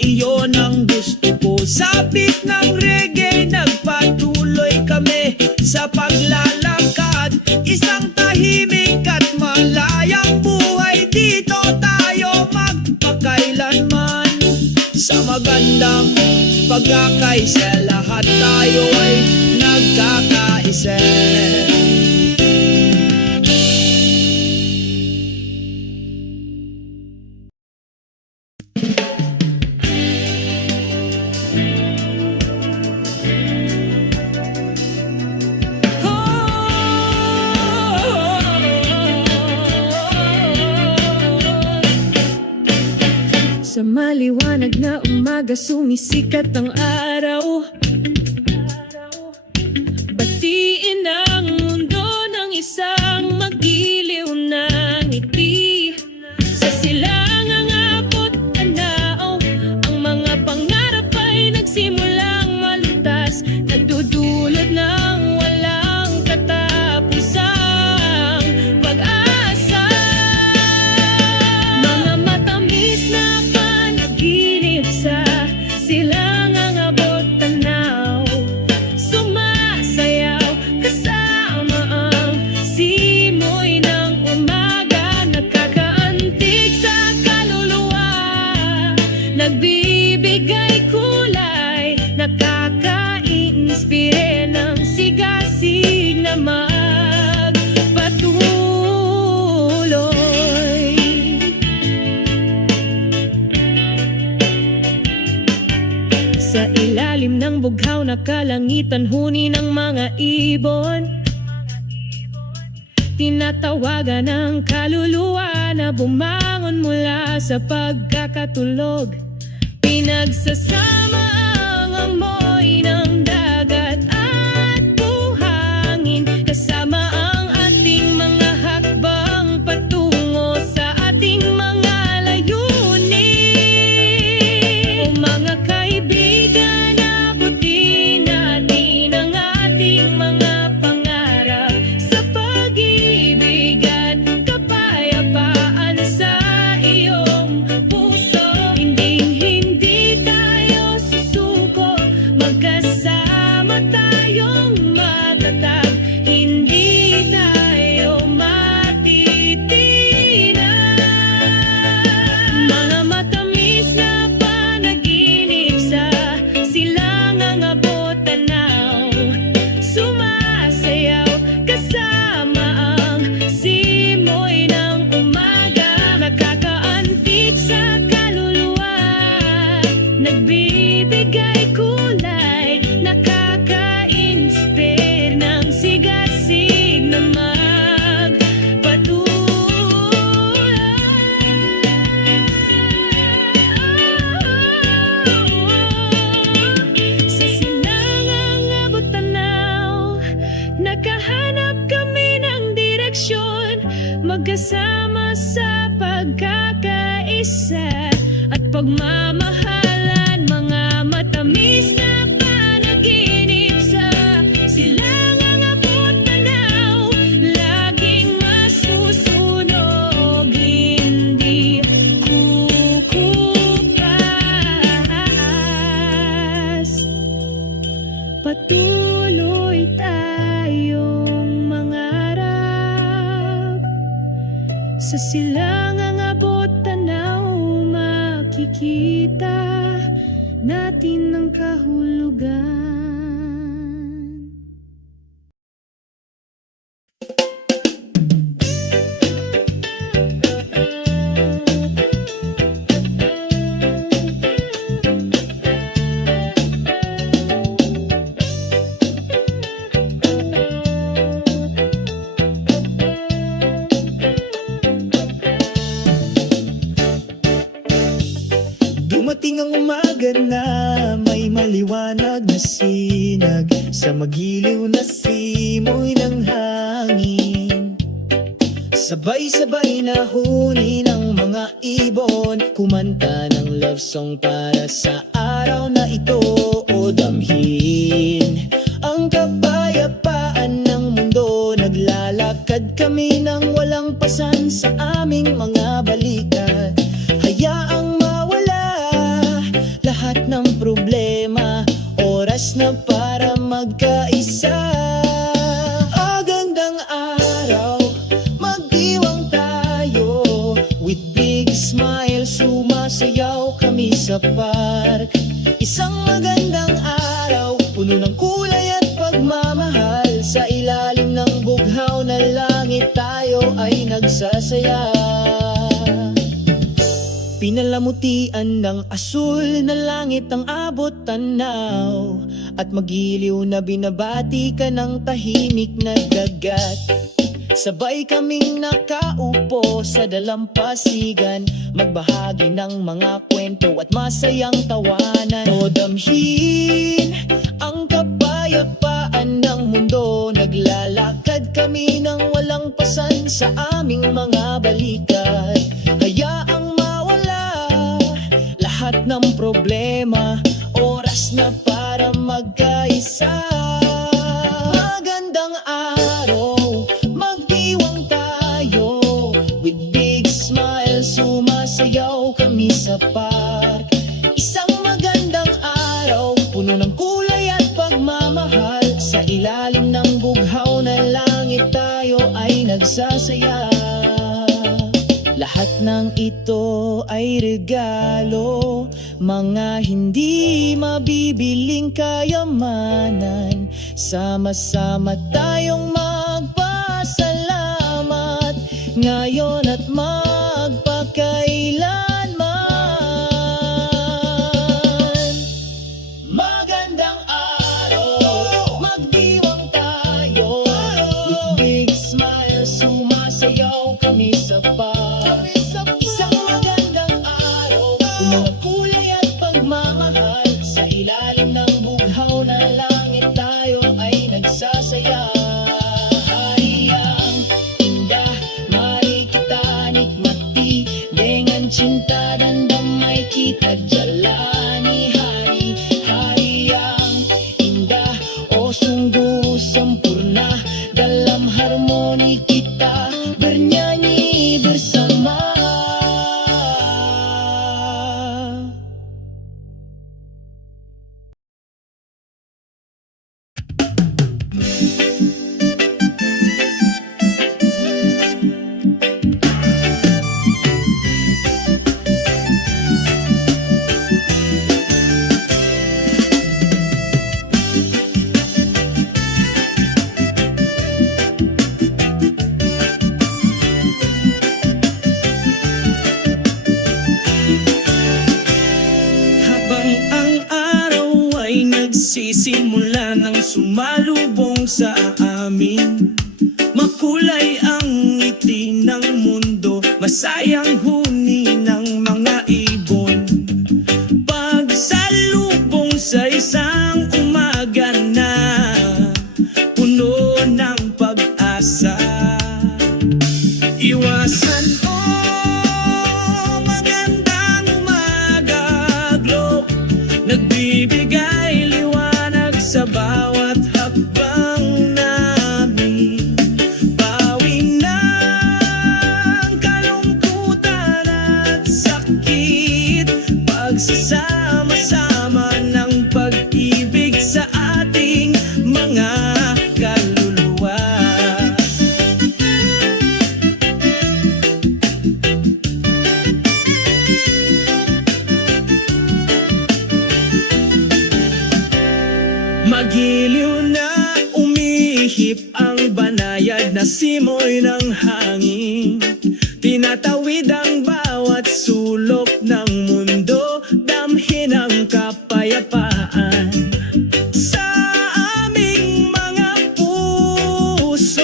Iyon ang gusto ko. Sabik ng reggae, nagpatuloy kami sa paglalakad. Isang tahimik at malayang buhay, dito tayo magpakailanman. Sa magandang pagkakaisa, lahat tayo ay nagkakaisa. Sa maliwanag na umaga, sumisikat ang araw. Batiin ang mundo ng isang magiliw na ngiti. Sa silangang abot tanaw, ang mga pangarap ay nagsimulang malutas. Nagdudulot ng walang katapusang pag-asa. Mga matamis na panaginip sa silangang abot tanaw, sumasayaw kasama ang simoy ng umaga. Nakakaantig sa kaluluwa, nagbibigay kulay, nakaka-inspire ng sigasig na magpatuloy. Sa ilalim ng bughaw na kalangitan, huni ng mga ibon, tinatawagan ng kaluluwa na bumangon mula sa pagkakatulog. Pinagsasama ang amoy ng dagat at buhangin, kasama ang ating mga hakbang patungo sa ating mga layunin. O mga kaibigan, abutin natin ang ating mga pangarap sa pag-ibig at kapayapaan sa iyong puso. Hindi tayo susuko, magkasama tayong matatag. Hindi isa at pagmamahalan, mga matamis na panaginip sa silangang abot tanaw, laging masusunog, hindi kukupas. Patuloy tayong mangarap sa silangang abot tanaw, makikita natin ang kahulugan. Dumating ang umaga na may maliwanag na sinag sa magiliw na simoy ng hangin. Sabay-sabay na huni ng mga ibon, kumanta ng love song para sa araw na ito. O damhin ang kapayapaan ng mundo, naglalakad kami ng walang pasan sa aming mga balikat. Hayaang lahat ng problema, oras na para magkaisa. Agandang araw, magdiwang tayo, with big smile, sumasayaw kami sa park. Isang magandang araw, puno ng kulay at pagmamahal, sa ilalim ng bughaw na langit tayo ay nagsasaya. Pinalamutian ng asul na langit ang abot tanaw, at magiliw na binabati ka ng tahimik na dagat. Sabay kaming nakaupo sa dalampasigan, magbahagi ng mga kwento at masayang tawanan. O damhin ang kapayapaan ng mundo, naglalakad kami ng walang pasan sa aming mga balikat. Hayaang lahat ng problema, oras na para magkaisa. Magandang araw, magdiwang tayo, with big smile, sumasayaw kami sa park. Isang magandang araw, puno ng kulay at pagmamahal, sa ilalim ng bughaw na langit tayo ay nagsasaya. Lahat ng ito ay regalo, mga hindi mabibiling kayamanan. Sama-sama tayong magpasalamat ngayon at magpakailanman. Magandang araw, magdiwang tayo, with big smile, sumasayaw kami sa park. Isang magandang araw, puno ng kulay at pagmamahal, sa ilalim ng bughaw na langit tayo ay nagsasaya. Hayang indah, marikita, nikmati, dengan cinta dan damai kita jalani hari. Hayang indah, oh sungguh sempurna, dalam harmoni kita bernyanyi bersama. Nagsisimula ng sumalubong sa amin, makulay ang ngiti ng mundo, masayang huni ng mga ibon. Pagsalubong sa isang umaga na puno ng pag-asa. Iwasan o maganda na simoy ng hangin. Tinatawid ang bawat sulok ng mundo, damhin ang kapayapaan sa aming mga puso.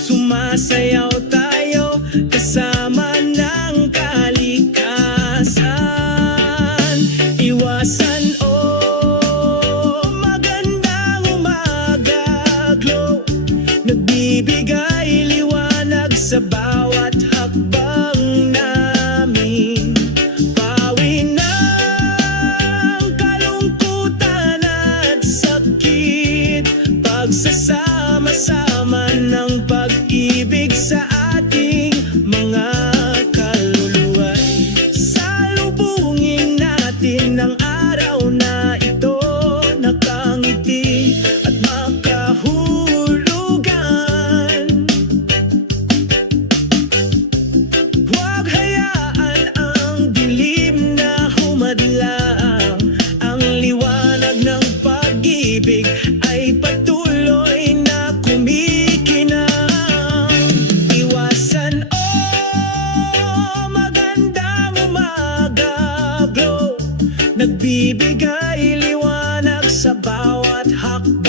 Sumasayaw tayo kasama ng kalikasan. Iwasan magandang umaga glow, nagbibigay liwanag sa bawat hakbang namin. Pawi ng kalungkutan at sakit, pagsasama-sama ng pag-ibig sa ating mga kaluluwa'y salubungin natin ang araw na ito, nakangiti at makahulugan. Huwag hayaan ang dilim na humadlang, ang liwanag ng pag-ibig ay patuloy na kumikinang. Iwasan magandang umaga glow, nagbibigay liwanag sa bawat hakbang